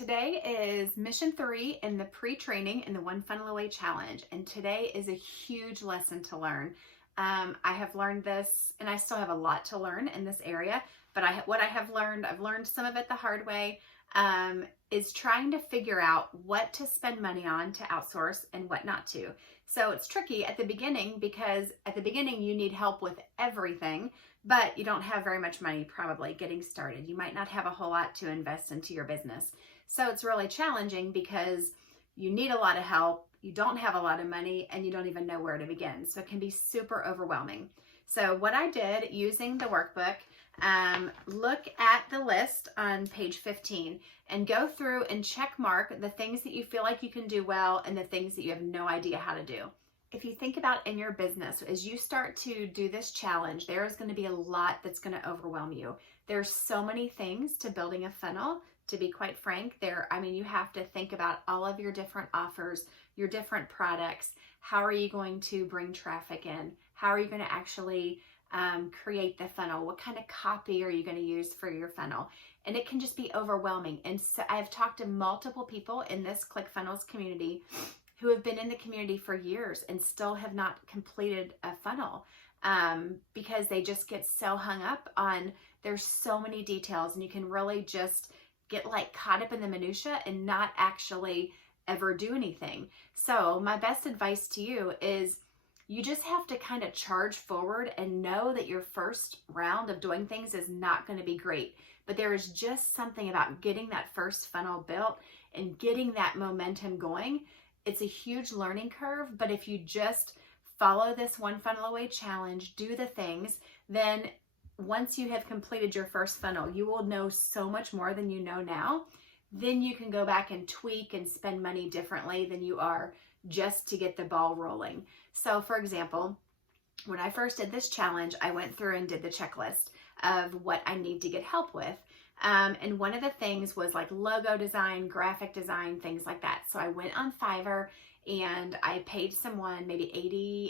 today is mission 3 in the pre-training in the One Funnel Away Challenge, and today is a huge lesson to learn. I have learned this, and I still have a lot to learn in this area, but what I have learned, I've learned some of it the hard way, is trying to figure out what to spend money on to outsource and what not to. So it's tricky at the beginning because at the beginning you need help with everything, but you don't have very much money probably getting started. You might not have a whole lot to invest into your business. So it's really challenging because you need a lot of help, you don't have a lot of money, and you don't even know where to begin. So it can be super overwhelming. So what I did using the workbook, look at the list on page 15 and go through and check mark the things that you feel like you can do well and the things that you have no idea how to do. If you think about in your business, as you start to do this challenge, there is going to be a lot that's going to overwhelm you. There's so many things to building a funnel, to be quite frank. You have to think about all of your different offers, your different products. How are you going to bring traffic in? How are you going to actually create the funnel? What kind of copy are you going to use for your funnel? And it can just be overwhelming. And so I've talked to multiple people in this ClickFunnels community who have been in the community for years and still have not completed a funnel because they just get so hung up on there's so many details, and you can really just get caught up in the minutia and not actually ever do anything. So my best advice to you is you just have to kind of charge forward and know that your first round of doing things is not going to be great. But there is just something about getting that first funnel built and getting that momentum going. It's a huge learning curve, but if you just follow this One Funnel Away challenge, do the things, then once you have completed your first funnel, you will know so much more than you know now. Then you can go back and tweak and spend money differently than you are just to get the ball rolling. So for example, when I first did this challenge, I went through and did the checklist of what I need to get help with. And one of the things was logo design, graphic design, things like that. So I went on Fiverr and I paid someone maybe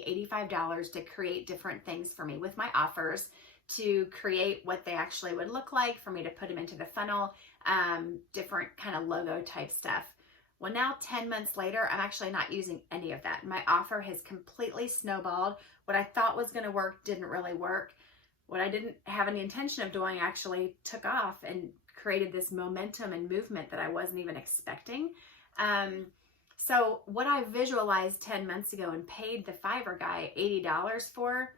$80, $85 to create different things for me with my offers, to create what they actually would look like, for me to put them into the funnel, different kind of logo type stuff. Well, now 10 months later, I'm actually not using any of that. My offer has completely snowballed. What I thought was going to work didn't really work. What I didn't have any intention of doing actually took off and created this momentum and movement that I wasn't even expecting. So what I visualized 10 months ago and paid the Fiverr guy $80 for,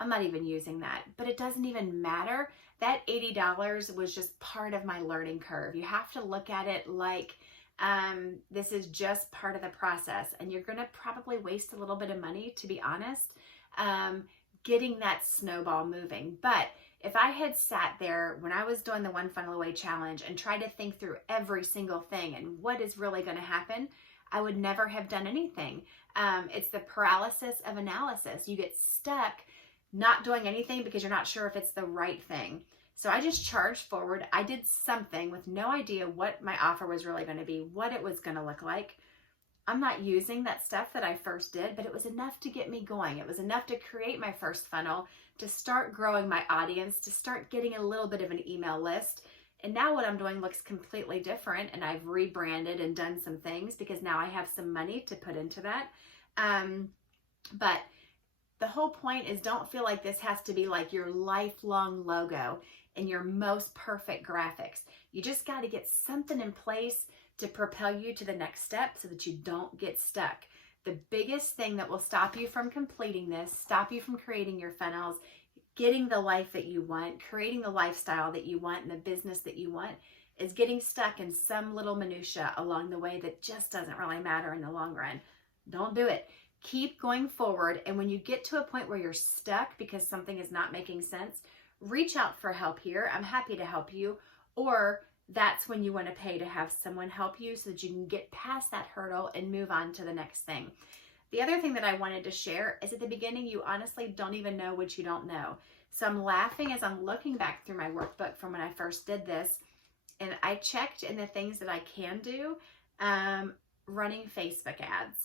I'm not even using that, but it doesn't even matter. That $80 was just part of my learning curve. You have to look at it like this is just part of the process, and you're going to probably waste a little bit of money, to be honest, getting that snowball moving. But if I had sat there when I was doing the One Funnel Away challenge and tried to think through every single thing and what is really going to happen, I would never have done anything. It's the paralysis of analysis. You get stuck not doing anything because you're not sure if it's the right thing. So I just charged forward. I did something with no idea what my offer was really going to be, what it was going to look like. I'm not using that stuff that I first did, but it was enough to get me going. It was enough to create my first funnel, to start growing my audience, to start getting a little bit of an email list. And now what I'm doing looks completely different, and I've rebranded and done some things because now I have some money to put into that. But the whole point is, don't feel like this has to be like your lifelong logo and your most perfect graphics. You just got to get something in place to propel you to the next step so that you don't get stuck. The biggest thing that will stop you from completing this, stop you from creating your funnels, getting the life that you want, creating the lifestyle that you want and the business that you want, is getting stuck in some little minutia along the way that just doesn't really matter in the long run. Don't do it. Keep going forward, and when you get to a point where you're stuck because something is not making sense, reach out for help here. I'm happy to help you. Or that's when you want to pay to have someone help you so that you can get past that hurdle and move on to the next thing. The other thing that I wanted to share is at the beginning, you honestly don't even know what you don't know. So I'm laughing as I'm looking back through my workbook from when I first did this, and I checked in the things that I can do, running Facebook ads.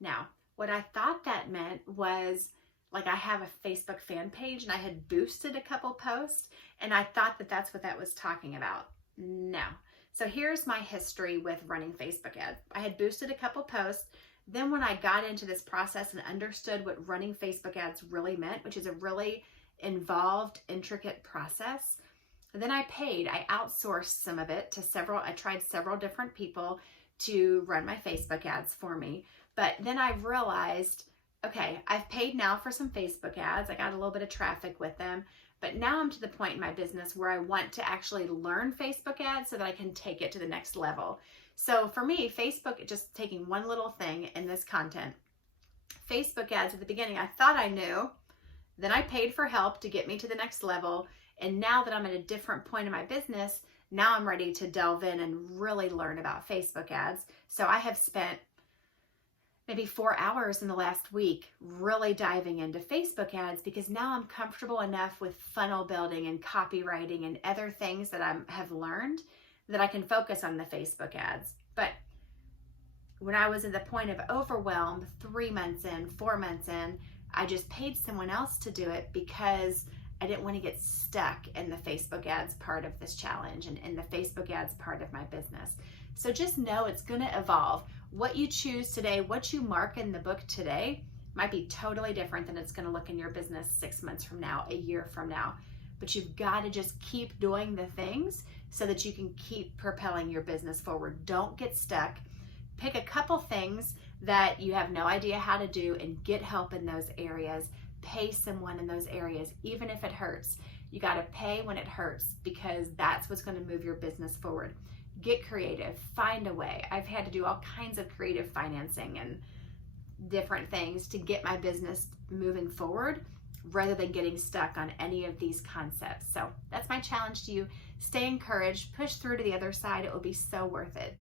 Now, what I thought that meant was I have a Facebook fan page and I had boosted a couple posts, and I thought that that's what that was talking about. No. So here's my history with running Facebook ads. I had boosted a couple posts. Then when I got into this process and understood what running Facebook ads really meant, which is a really involved, intricate process, then I outsourced some of it to I tried several different people to run my Facebook ads for me. But then I realized, okay, I've paid now for some Facebook ads. I got a little bit of traffic with them. But now I'm to the point in my business where I want to actually learn Facebook ads so that I can take it to the next level. So for me, Facebook, just taking one little thing in this content, Facebook ads at the beginning, I thought I knew. Then I paid for help to get me to the next level. And now that I'm at a different point in my business, now I'm ready to delve in and really learn about Facebook ads. So I have spent maybe 4 hours in the last week really diving into Facebook ads because now I'm comfortable enough with funnel building and copywriting and other things that I have learned that I can focus on the Facebook ads. But when I was at the point of overwhelm, 3 months in, 4 months in, I just paid someone else to do it because I didn't want to get stuck in the Facebook ads part of this challenge and in the Facebook ads part of my business. So just know it's going to evolve. What you choose today, what you mark in the book today might be totally different than it's going to look in your business 6 months from now, a year from now. But you've got to just keep doing the things so that you can keep propelling your business forward. Don't get stuck. Pick a couple things that you have no idea how to do and get help in those areas. Pay someone in those areas, even if it hurts. You got to pay when it hurts because that's what's going to move your business forward. Get creative, find a way. I've had to do all kinds of creative financing and different things to get my business moving forward rather than getting stuck on any of these concepts. So that's my challenge to you. Stay encouraged, push through to the other side. It will be so worth it.